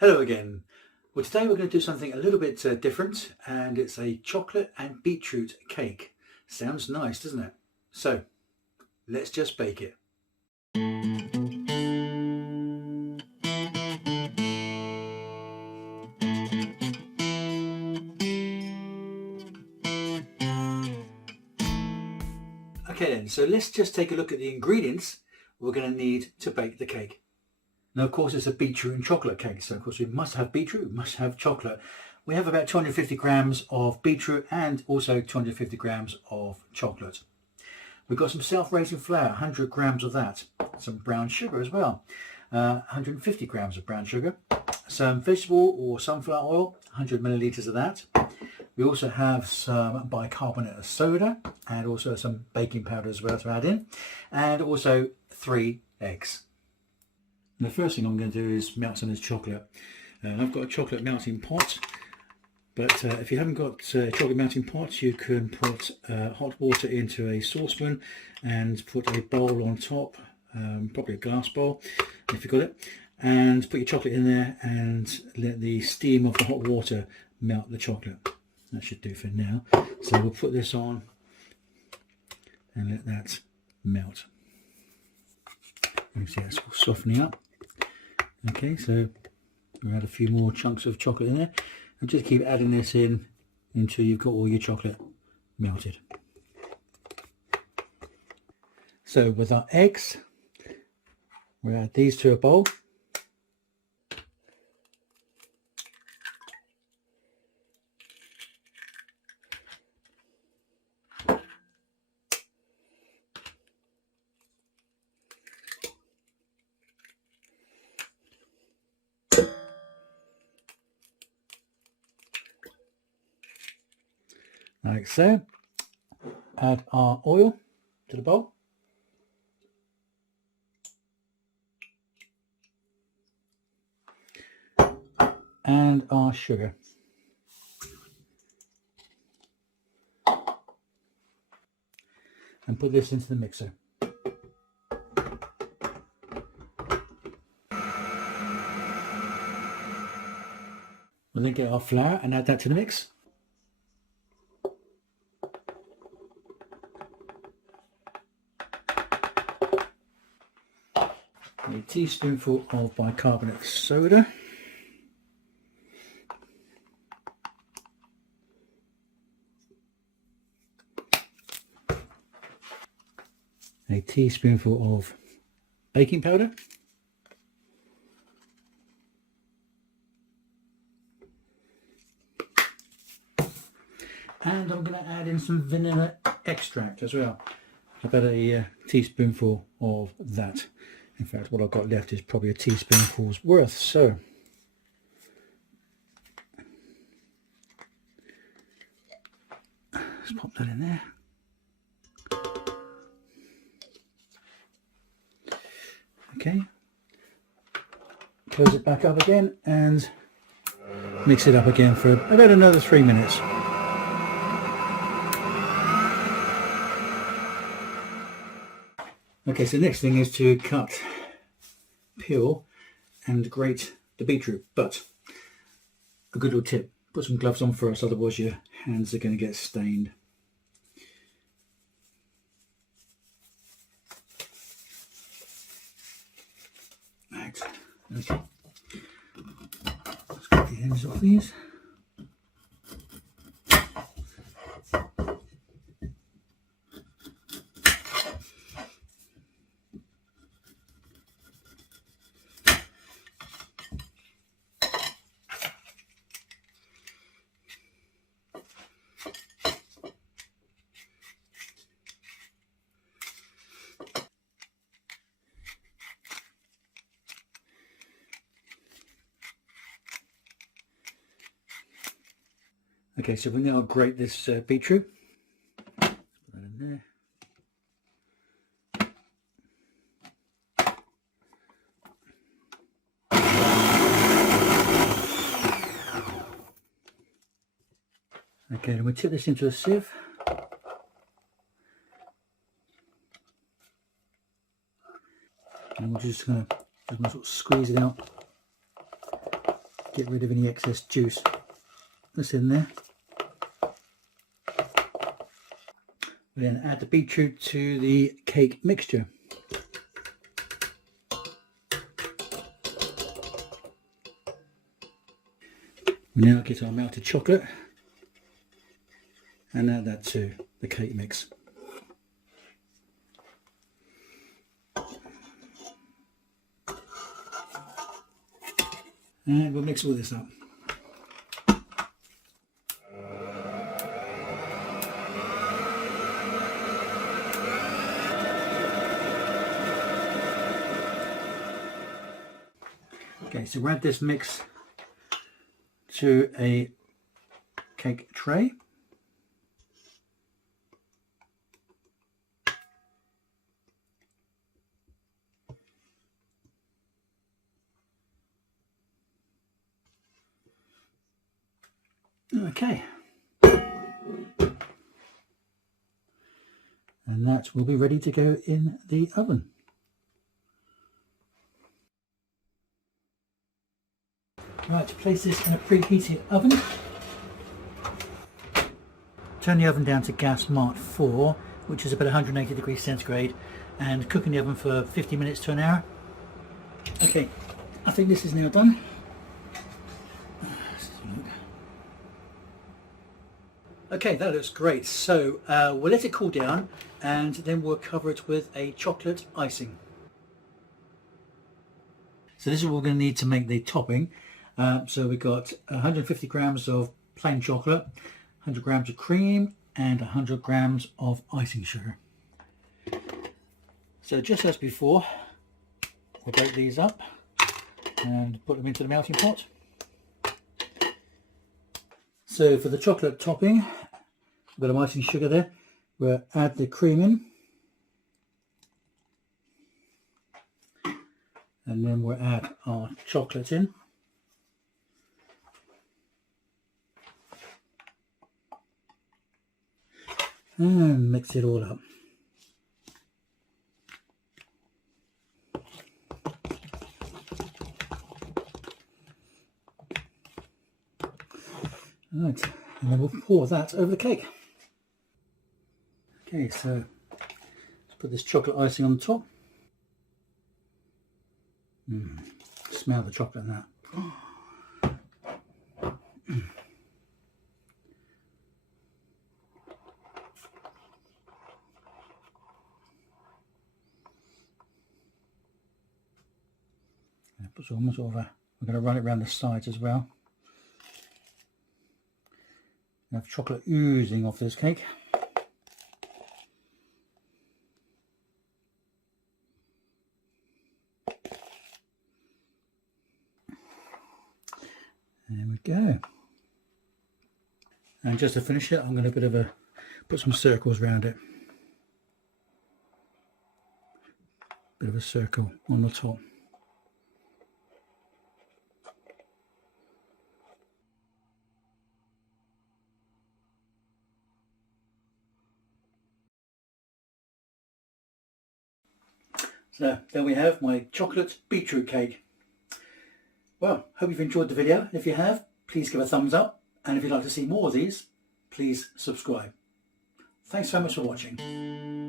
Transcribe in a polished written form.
Hello again. Well, today we're going to do something a little bit different, and it's a chocolate and beetroot cake. Sounds nice, doesn't it? So let's just bake it. Okay then, so let's just take a look at the ingredients we're going to need to bake the cake. Now, of course, it's a beetroot and chocolate cake, so of course we must have beetroot, we must have chocolate. We have about 250 grams of beetroot and also 250 grams of chocolate. We've got some self-raising flour, 100 grams of that, some brown sugar as well, 150 grams of brown sugar, some vegetable or sunflower oil, 100 millilitres of that. We also have some bicarbonate of soda and also some baking powder as well to add in, and also 3 eggs. And the first thing I'm going to do is melt some of this chocolate. I've got a chocolate melting pot, but if you haven't got a chocolate melting pot, you can put hot water into a saucepan and put a bowl on top, probably a glass bowl if you've got it, and put your chocolate in there and let the steam of the hot water melt the chocolate. That should do for now. So we'll put this on and let that melt. You can see it's softening up. Okay, so we'll add a few more chunks of chocolate in there and just keep adding this in until you've got all your chocolate melted. So with our eggs, we'll add these to a bowl. Like so. Add our oil to the bowl. And our sugar. And put this into the mixer. We'll then get our flour and add that to the mix. A teaspoonful of bicarbonate of soda. A teaspoonful of baking powder. And I'm going to add in some vanilla extract as well. About a teaspoonful of that. In fact, what I've got left is probably a teaspoonful's worth. So let's pop that in there. Okay, close it back up again and mix it up again for about another 3 minutes. Okay, so the next thing is to cut, peel and grate the beetroot, but a good little tip, put some gloves on first, otherwise your hands are going to get stained. Right, okay, let's get the ends off these. Okay, so we'll now grate this beetroot. Put that in there. Okay, then we'll tip this into a sieve. And we're just going to sort of squeeze it out get rid of any excess juice that's in there. We then add the beetroot to the cake mixture. We now get our melted chocolate and add that to the cake mix. And we'll mix all this up. Okay, so we'll add this mix to a cake tray. Okay, and that will be ready to go in the oven. Right, to place this in a preheated oven, turn the oven down to gas mark 4, which is about 180 degrees centigrade, and cook in the oven for 50 minutes to an hour. Okay, I think this is now done. Okay, that looks great. So we'll let it cool down and then we'll cover it with a chocolate icing. So this is what we're going to need to make the topping. So we've got 150 grams of plain chocolate, 100 grams of cream and 100 grams of icing sugar. So just as before, we'll break these up and put them into the melting pot. So for the chocolate topping, a bit of icing sugar there, we'll add the cream in, and then we'll add our chocolate in, and mix it all up. Right, and then we'll pour that over the cake. Okay, so let's put this chocolate icing on the top. Smell the chocolate in that. Put some sort of we're going to run it around the sides as well. Have chocolate oozing off this cake. There we go. And just to finish it, I'm going to put some circles around it. Bit of a circle on the top. So there we have my chocolate beetroot cake. Well, hope you've enjoyed the video. If you have, please give a thumbs up. And if you'd like to see more of these, please subscribe. Thanks so much for watching.